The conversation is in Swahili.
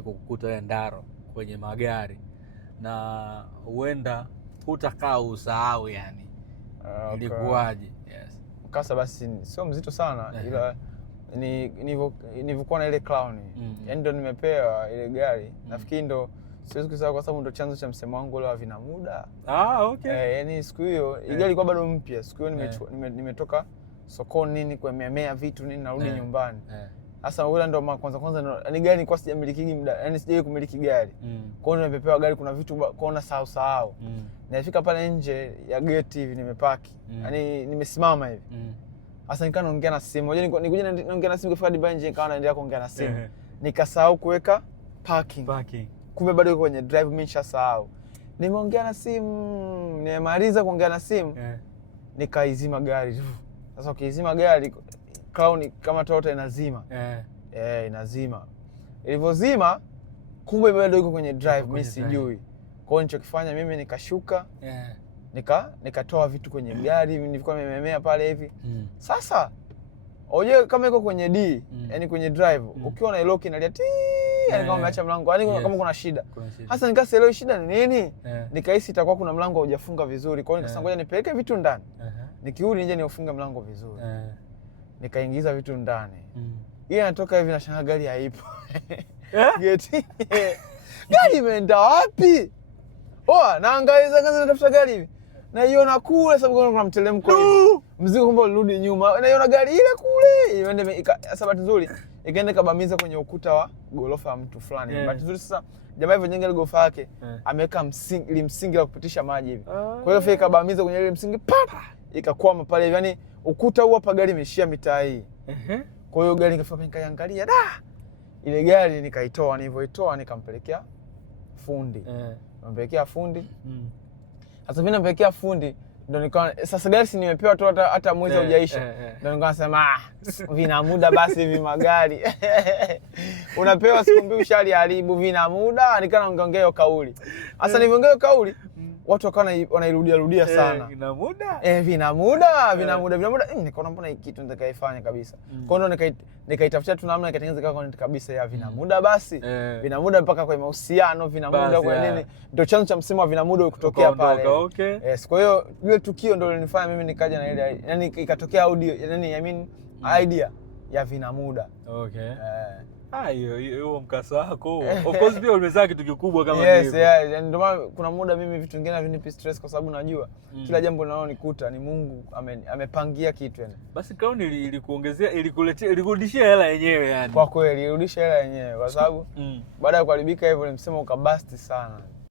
kukukuta wewe Ndaro kwenye magari na huenda hutakaa usahau yani. Okay. Ilikuwaje? Yes. Mkasa basi sio mzito sana ila nilivyokuwa na ile Crown. Yaani ndo nimepewa ile gari. Nafikiri ndo siwezi kusahau kwa sababu ndo chanzo cha msemo wangu ule wa vina muda. Okay. Yaani siku hiyo ile gari ilikuwa bado mpya. Siku hiyo nimetoka sokoni nini kwa memea vitu nini narudi nyumbani. Sasa ule ndo kwanza ni gari nilikuwa sijamiliki muda, yani sijawahi kumiliki gari. Kwa hiyo nimepewa gari, kuna vitu kwaona sahau. Nilifika pale nje ya gate hivi nimepaki. Yani nimesimama hivi. Sasa nikaa naongea na simu. Unajua nikuja naongea na simu kufika hadi nje nikawa naendelea kuongea na simu. Nikasahau kuweka parking. Kumbe bado iko kwenye drive, mimi nishasahau. Nimeongea na simu, nimemaliza kuongea na simu. Nikaizima gari. Sasa ukiizima gari Crown kama Toyota inazima. Inazima. Ilivyozima kumbe bado iko kwenye drive, mimi sijui. Kwa hiyo nilichokifanya mimi nikashuka. Nikatoa vitu kwenye gari, nilikuwa nimememea pale hivi. Sasa unajua kama iko kwenye D, yani kwenye drive, ukiwa na lock inalia yani kama umeacha mlango, yani kama kuna shida. Sasa nikaelewa shida ni nini? Nikahisi itakuwa kuna mlango haujafunga vizuri. Kwa hiyo nikasema ngoja nipeleke vitu ndani. Nikirudi nje niufunge mlango vizuri. Nikaingiza vitu ndani. Yeye anatoka hivi na shanga gari haipo. Geti. Gari imeenda wapi? Naangalia kwanza natafuta gari hivi. Naiona kule sababu kuna mtelemko hivi. Mzigo kumbe ulirudi nyuma. Naiona gari ile kule. Iende sabati nzuri. Ikaenda kabamiza kwenye ukuta wa gorofa ya mtu fulani. Bahati nzuri sasa jamaa hivyo jenga ile gorofa yake ameweka msingi la kupitisha maji hivi. Kwa hiyo fika kabamiza kwenye ile msingi ikakwama pale hivi. Yaani ukuta huu hapa gari imeishia mitaa hii. Kwa hiyo gari nikafika nikaangalia ile gari nikaitoa, nilivyoitoa nikampelekea fundi. Nampelekea fundi. Sasa mimi nampelekea fundi ndo nikawa sasa gari si nimepewa tu hata mwezi haujaisha. Ndo nikawa nasema vina muda basi hivi magari. Unapewa siku mbili ushaliharibu, vina muda. Nikawa naongea hiyo kauli. Sasa niliongea hiyo kauli watu wakawa wanairudia sana. Vina muda? Vina muda. Nikaona mbona hiki kitu nitakaifanya kabisa. Kwa hiyo ndo nikaitafutia tu namna nikatengeneza content kabisa ya vina muda basi. Vina muda mpaka kwa mahusiano, vina muda kwa nini? Ndio chanzo cha msemo wa vina muda kutokea pale. Yes, kwa hiyo ile tukio ndio lilinifanya mimi nikaja na ile yani ikatokea audio yani idea ya vina muda. Hiyo mkasa wako. Of course pia umezaa kitu kikubwa kama hivyo. Yes, ndio maana kuna muda mimi vitu vingine havinipi stress kwa sababu najua kila jambo linalonikuta ni Mungu amepangia kitu yani. Basi Crown ilikuongezea ilikurudishia hela yenyewe yani. Kwa kweli ilirudisha hela yenyewe kwa sababu baada ya kuharibika hivyo nilisema ukabasti sana.